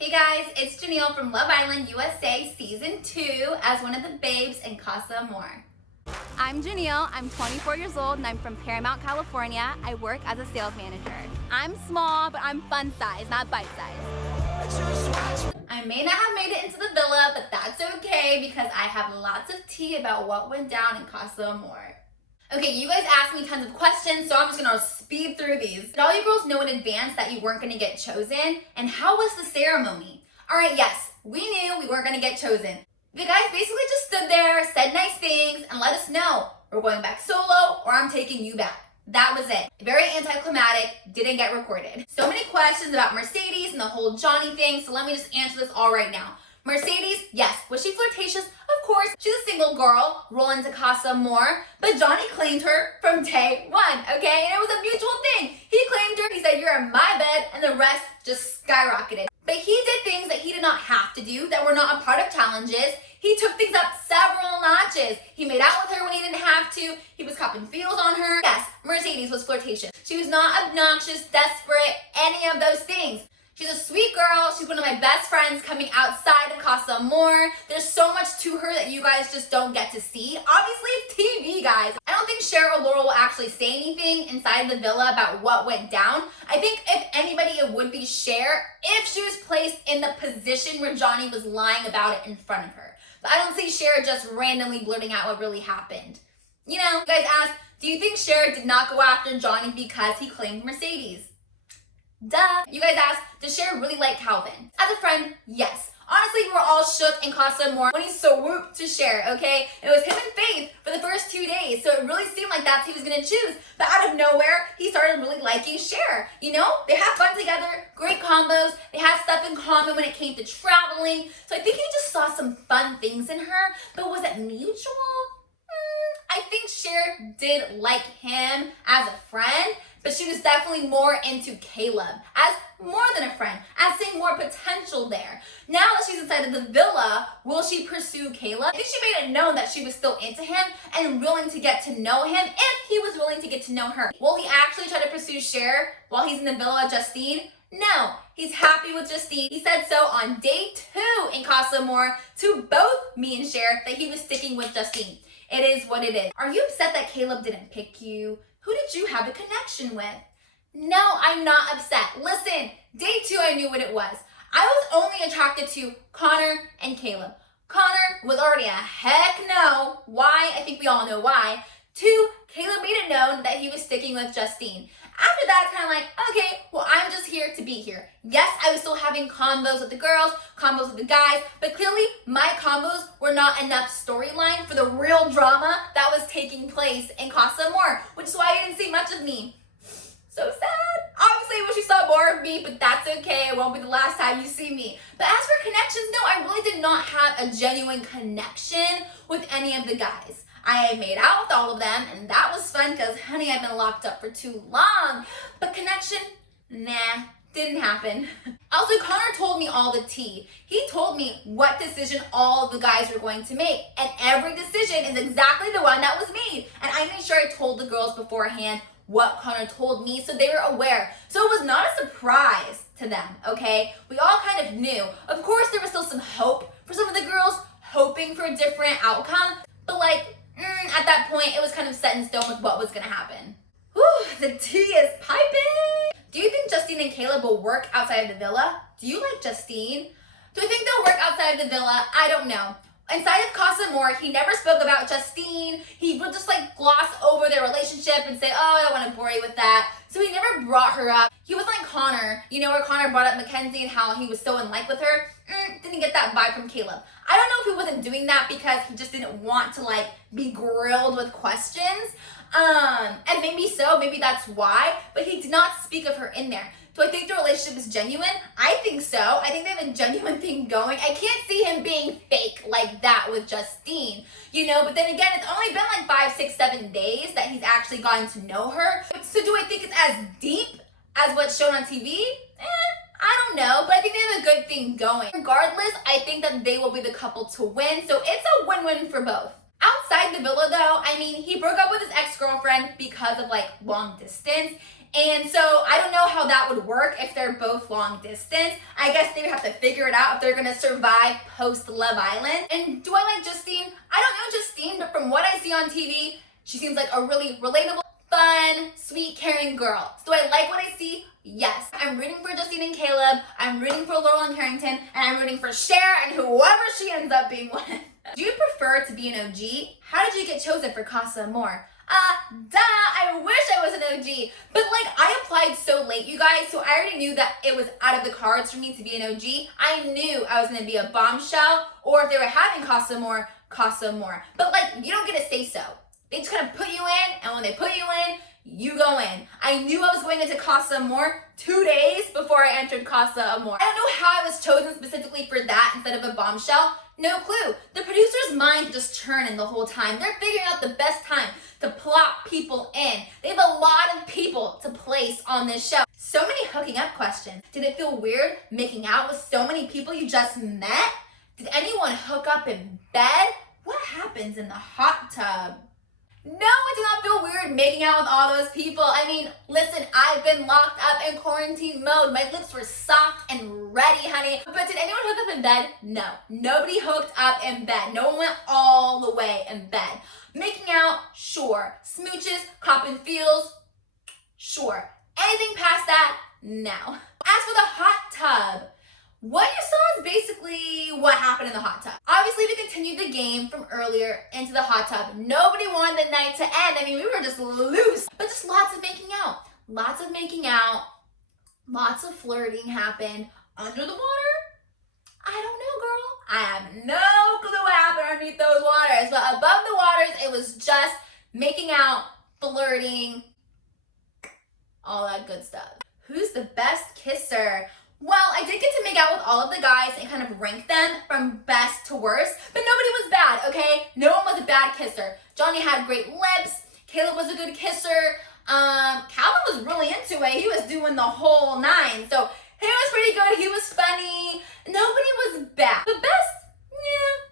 Hey guys, it's Janelle from Love Island USA Season 2 as one of the babes in Casa Amor. I'm Janelle, I'm 24 years old and I'm from Paramount, California. I work as a sales manager. I'm small, but I'm fun size, not bite size. I may not have made it into the villa, but that's okay because I have lots of tea about what went down in Casa Amor. Okay, you guys asked me tons of questions, so I'm just gonna speed through these. Did all you girls know in advance that you weren't gonna get chosen? And how was the ceremony? All right, yes, we knew we weren't gonna get chosen. The guys basically just stood there, said nice things, and let us know we're going back solo or I'm taking you back. That was it. Very anticlimactic, didn't get recorded. So many questions about Mercedes and the whole Johnny thing, so let me just answer this all right now. Mercedes, yes. Was she flirtatious? Of course. She's a single girl, rolling to Casa Amor, but Johnny claimed her from day one, okay? And it was a mutual thing. He claimed her, he said, you're in my bed, and the rest just skyrocketed. But he did things that he did not have to do, that were not a part of challenges. He took things up several notches. He made out with her when he didn't have to. He was copping feels on her. Yes, Mercedes was flirtatious. She was not obnoxious, desperate, any of those things. She's a sweet girl. She's one of my best friends coming outside of Casa Amor. There's so much to her that you guys just don't get to see. Obviously, it's TV, guys. I don't think Cher or Laurel will actually say anything inside the villa about what went down. I think if anybody, it would be Cher if she was placed in the position where Johnny was lying about it in front of her. But I don't see Cher just randomly blurting out what really happened. You know, you guys asked, do you think Cher did not go after Johnny because he claimed Mercedes? Duh. You guys asked, does Cher really like Calvin? As a friend, yes. Honestly, we were all shook in Casa Amor when he swooped to Cher, okay? It was him and Faith for the first 2 days, so it really seemed like that's who he was gonna choose. But out of nowhere, he started really liking Cher. You know, they had fun together, great combos, they had stuff in common when it came to traveling. So I think he just saw some fun things in her, but was it mutual? I think Cher did like him as a friend, but she was definitely more into Caleb as more than a friend, as seeing more potential there. Now that she's inside of the villa, will she pursue Caleb? I think she made it known that she was still into him and willing to get to know him if he was willing to get to know her. Will he actually try to pursue Cher while he's in the villa with Justine? No, he's happy with Justine. He said so on day 2 in Casa Amor to both me and Cher that he was sticking with Justine. It is what it is. Are you upset that Caleb didn't pick you? Who did you have a connection with? No, I'm not upset. Listen, day 2 I knew what it was. I was only attracted to Connor and Caleb. Connor was already a heck no. Why? I think we all know why. 2, Caleb made it known that he was sticking with Justine. After that, it's kind of like, okay, well, I'm just here to be here. Yes, I was still having combos with the girls, combos with the guys, but clearly my combos were not enough storyline for the real drama that was taking place in Casa Amor, which is why you didn't see much of me. So sad. Obviously, I wish you saw more of me, but that's okay. It won't be the last time you see me. But as for connections, no, I really did not have a genuine connection with any of the guys. I made out with all of them, and that was fun because, honey, I've been locked up for too long. But connection, nah, didn't happen. Also, Connor told me all the tea. He told me what decision all of the guys were going to make, and every decision is exactly the one that was made. And I made sure I told the girls beforehand what Connor told me, so they were aware. So it was not a surprise to them, okay? We all kind of knew. Of course, there was still some hope for some of the girls, hoping for a different outcome, but like, at that point, it was kind of set in stone with what was gonna happen. Whew, the tea is piping. Do you think Justine and Caleb will work outside of the villa? Do you like Justine? Do I think they'll work outside of the villa? I don't know. Inside of Casa Amor, he never spoke about Justine. He would just like gloss over their relationship and say, oh, I don't want to bore you with that. So he never brought her up. He was like Connor, you know, where Connor brought up Mackenzie and how he was so in like with her. Didn't get that vibe from Caleb. I don't know if he wasn't doing that because he just didn't want to like be grilled with questions. And maybe so, maybe that's why, but he did not speak of her in there. Do I think the relationship is genuine? I think so. I think they have a genuine thing going. I can't see him being fake like that with Justine, you know, but then again, it's only been like 5, 6, 7 days that he's actually gotten to know her. So do I think it's as deep as what's shown on TV? I don't know, but I think they have a good thing going. Regardless, I think that they will be the couple to win, so it's a win-win for both. Outside the villa though, I mean, he broke up with his ex-girlfriend because of like long distance. And so I don't know how that would work if they're both long distance. I guess they would have to figure it out if they're gonna survive post Love Island. And do I like Justine? I don't know Justine, but from what I see on TV, she seems like a really relatable, fun, sweet, caring girl. So do I like what I see? Yes. I'm rooting for Justine and Caleb. I'm rooting for Laurel and Carrington, and I'm rooting for Cher and whoever she ends up being with. Do you prefer to be an OG? How did you get chosen for Casa Amor? I wish I was an OG. But like, I applied so late, you guys, so I already knew that it was out of the cards for me to be an OG. I knew I was gonna be a bombshell, or if they were having Casa Amor, Casa Amor. But like, you don't get to say so. They just kind of put you in, and when they put you in, you go in. I knew I was going into Casa Amor 2 days before I entered Casa Amor. I don't know how I was chosen specifically for that instead of a bombshell. No clue. The producer's mind just churning the whole time. They're figuring out the best time to plot people in. They have a lot of people to place on this show. So many hooking up questions. Did it feel weird making out with so many people you just met? Did anyone hook up in bed? What happens in the hot tub? No, it did not feel weird making out with all those people. I mean, listen, I've been locked up in quarantine mode. My lips were soft and ready, honey. But did anyone hook up in bed? No. Nobody hooked up in bed. No one went all the way in bed. Making out? Sure. Smooches? Copping feels? Sure. Anything past that? No. As for the hot tub, what you saw is basically what happened in the hot tub. Obviously, we continued the game from earlier into the hot tub. Nobody wanted the night to end. I mean, we were just loose. But just lots of making out. Lots of making out. Lots of flirting happened. Under the water? I don't know, girl. I have no clue what happened underneath those waters. But above the waters, it was just making out, flirting, all that good stuff. Who's the best kisser? Well, I did get to make out with all of the guys and kind of rank them from best to worst, but nobody was bad, okay? No one was a bad kisser. Johnny had great lips. Caleb was a good kisser. Calvin was really into it. He was doing the whole nine. So he was pretty good. He was funny. Nobody was bad. The best, yeah.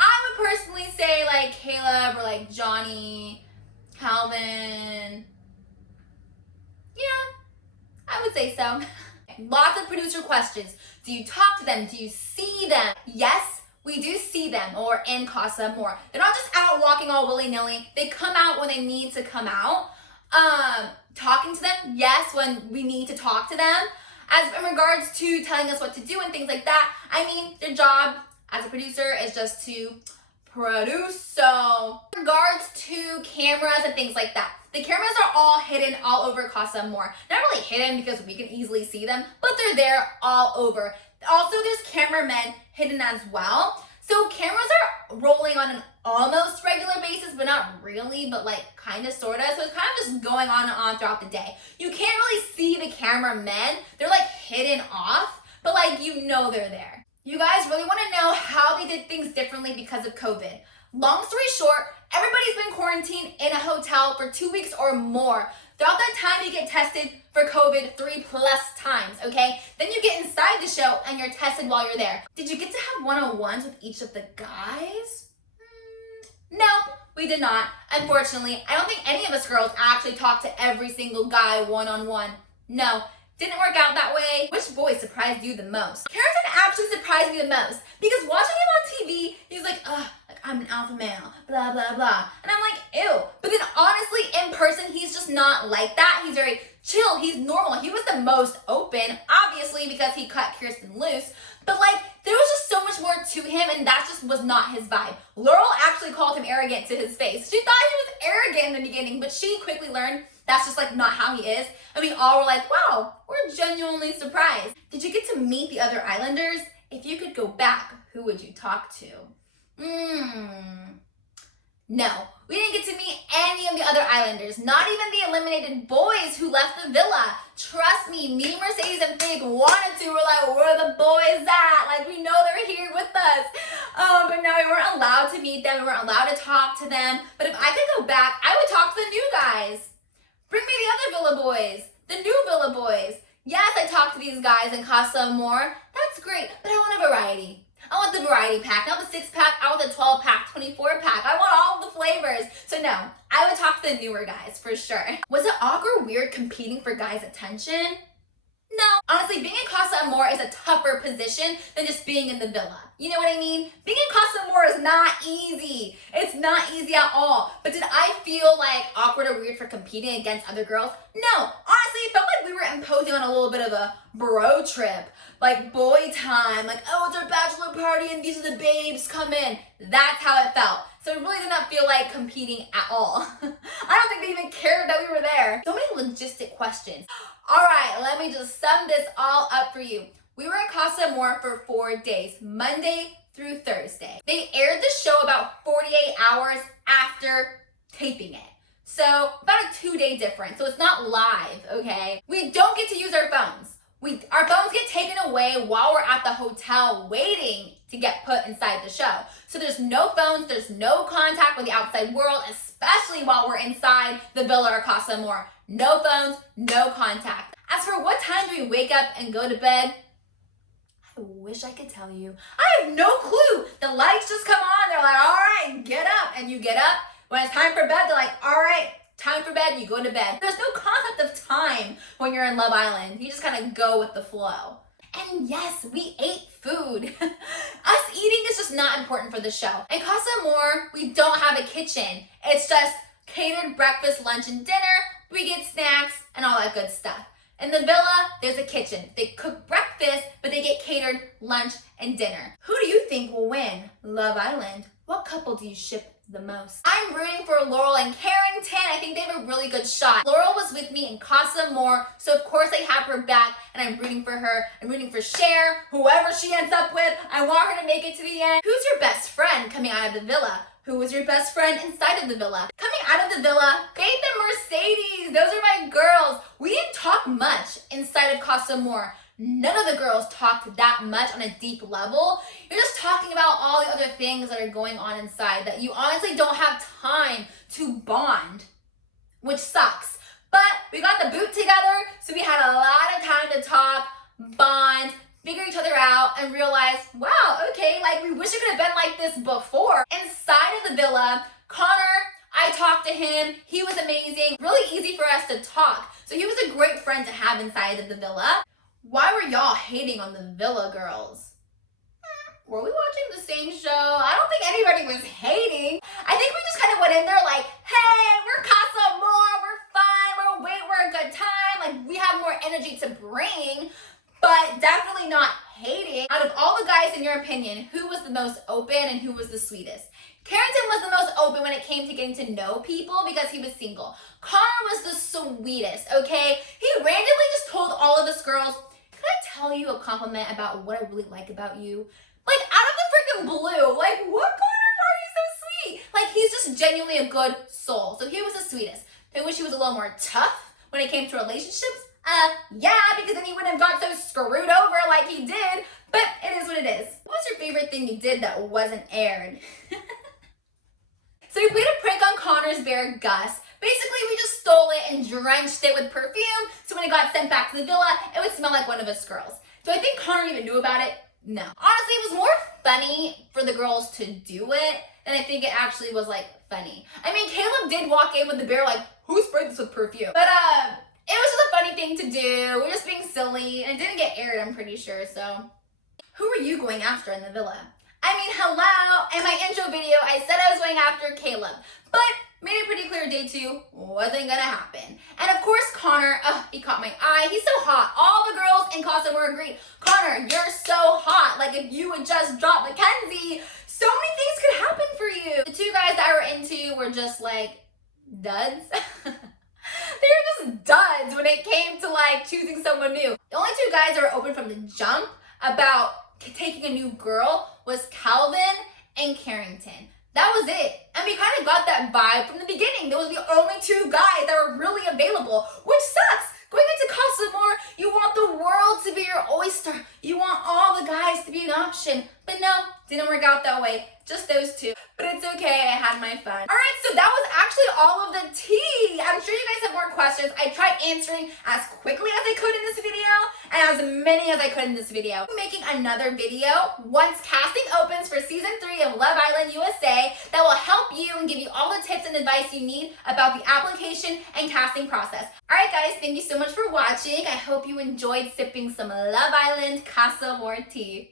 I would personally say like Caleb or like Johnny, Calvin. Yeah, I would say so. Lots of producer questions. Do you talk to them? Do you see them? Yes, we do see them, or in Casa Amor. They're not just out walking all willy-nilly. They come out when they need to come out. Talking to them, yes, when we need to talk to them. As in regards to telling us what to do and things like that, I mean, their job as a producer is just to produce. So, in regards to cameras and things like that, the cameras are all hidden all over Casa Amor. Not really hidden because we can easily see them, but they're there all over. Also, there's cameramen hidden as well. So cameras are rolling on an almost regular basis, but not really, but like kind of, sort of. So it's kind of just going on and on throughout the day. You can't really see the cameramen. They're like hidden off, but like you know they're there. You guys really want to know how they did things differently because of COVID. Long story short, everybody's been quarantined in a hotel for 2 weeks or more. Throughout that time, you get tested for COVID 3+ times, okay? Then you get inside the show and you're tested while you're there. Did you get to have one-on-ones with each of the guys? Nope, we did not. Unfortunately, I don't think any of us girls actually talked to every single guy one-on-one. No, didn't work out that way. Which boy surprised you the most? Carrington actually surprised me the most because watching him on TV, he's like, ugh, I'm an alpha male, blah, blah, blah. And I'm like, ew. But then honestly, in person, he's just not like that. He's very chill. He's normal. He was the most open, obviously, because he cut Kirsten loose. But like, there was just so much more to him, and that just was not his vibe. Laurel actually called him arrogant to his face. She thought he was arrogant in the beginning, but she quickly learned that's just like not how he is. And we all were like, wow, we're genuinely surprised. Did you get to meet the other islanders? If you could go back, who would you talk to? No, we didn't get to meet any of the other islanders, not even the eliminated boys who left the villa. Trust me, Mercedes and Fig wanted to. We're like, where are the boys at? Like, we know they're here with us. But no, we weren't allowed to meet them. We weren't allowed to talk to them. But if I could go back, I would talk to the new guys. Bring me the other villa boys, the new villa boys. Yes, I talked to these guys in Casa Amor. That's great, but I want a variety. I want the variety pack, not the 6-pack. I want the 12-pack, 24-pack. I want all of the flavors. So no, I would talk to the newer guys for sure. Was it awkward, weird competing for guys' attention? No. Honestly, being in Casa Amor is a tougher position than just being in the villa. You know what I mean? Being in Casa Amor is not easy. It's not easy at all. But did I feel like awkward or weird for competing against other girls? No. Honestly, it felt like we were imposing on a little bit of a bro trip. Like boy time. Like, oh, it's our bachelor party and these are the babes, come in. That's how it felt. So it really did not feel like competing at all. I don't think they even cared that we were there. So many logistic questions. All right, let me just sum this all up for you. We were at Casa Amor for 4 days, Monday through Thursday. They aired the show about 48 hours after taping it. So about a 2-day difference. So it's not live, okay? We don't get to use our phones. Our phones get taken away while we're at the hotel waiting to get put inside the show. So there's no phones, there's no contact with the outside world, especially while we're inside the villa or Casa Amor. No phones, no contact. As for what time do we wake up and go to bed, I wish I could tell you. I have no clue. The lights just come on, they're like, all right, get up. And you get up. When it's time for bed, they're like, all right, time for bed, you go to bed. There's no concept of time when you're in Love Island. You just kind of go with the flow. And yes, we ate food. Us eating is just not important for the show. In Casa Amor, we don't have a kitchen. It's just catered breakfast, lunch, and dinner. We get snacks and all that good stuff. In the villa, there's a kitchen. They cook breakfast, but they get catered lunch and dinner. Who do you think will win Love Island? What couple do you ship the most? I'm rooting for Laurel and Carrington. I think they have a really good shot. Laurel was with me in Casa Amor, so of course I have her back, and I'm rooting for her. I'm rooting for Cher, whoever she ends up with. I want her to make it to the end. Who's your best friend coming out of the villa? Who was your best friend inside of the villa? Coming out of the villa, Faith and Mercedes. Those are my girls. We didn't talk much inside of Casa Amor. None of the girls talked that much on a deep level. You're just talking about all the other things that are going on inside that you honestly don't have time to bond, which sucks. But we got the boot together, so we had a lot of time to talk, bond, figure each other out, and realize, wow, okay, like we wish it could have been like this before. Inside of the villa, Connor, I talked to him. He was amazing. Really easy for us to talk. So he was a great friend to have inside of the villa. Why were y'all hating on the villa girls? Were we watching the same show? I don't think anybody was hating. I think we just kind of went in there like, hey, we're Casa Amor, we're fun, we're a good time. Like we have more energy to bring, but definitely not hating. Out of all the guys, in your opinion, who was the most open and who was the sweetest? Carrington was the most open when it came to getting to know people because he was single. Connor was the sweetest, okay? He randomly just told all of us girls, can I tell you a compliment about what I really like about you? Like out of the freaking blue. Like, what, Connor? Why are you so sweet? Like, he's just genuinely a good soul. So he was the sweetest. I wish he was a little more tough when it came to relationships. Yeah, because then he wouldn't have got so screwed over like he did. But it is what it is. What was your favorite thing you did that wasn't aired? So we played a prank on Connor's bear, Gus. Basically, we just stole it and drenched it with perfume, so when it got sent back to the villa, it would smell like one of us girls. Do I think Connor even knew about it? No. Honestly, it was more funny for the girls to do it than I think it actually was, like, funny. I mean, Caleb did walk in with the bear, like, who sprayed this with perfume? But, it was just a funny thing to do. We were just being silly, and it didn't get aired, I'm pretty sure, so. Who were you going after in the villa? I mean, hello, in my intro video, I said I was going after Caleb, but made it pretty clear day 2 wasn't gonna happen. And of course, Connor, he caught my eye. He's so hot. All the girls in Casa Amor agreed, Connor, you're so hot. Like if you would just drop Mackenzie, so many things could happen for you. The 2 guys that I were into were just like duds. They were just duds when it came to like choosing someone new. The only 2 guys that were open from the jump about taking a new girl was Calvin and Carrington. That was it. And we kind of got that vibe from the beginning. Those were the only 2 guys that were really available, which sucks. Going into Casa Amor, you want the world to be your oyster. You want all the guys to be an option. But no, didn't work out that way. Just those 2. But But it's okay, I had my fun. Alright, so that was actually all of the tea. I'm sure you guys have more questions. I tried answering as quickly as I could in this video and as many as I could in this video. I'm making another video once casting opens for season 3 of Love Island USA that will help you and give you all the tips and advice you need about the application and casting process. Alright guys, thank you so much for watching. I hope you enjoyed sipping some Love Island Casa Amor tea.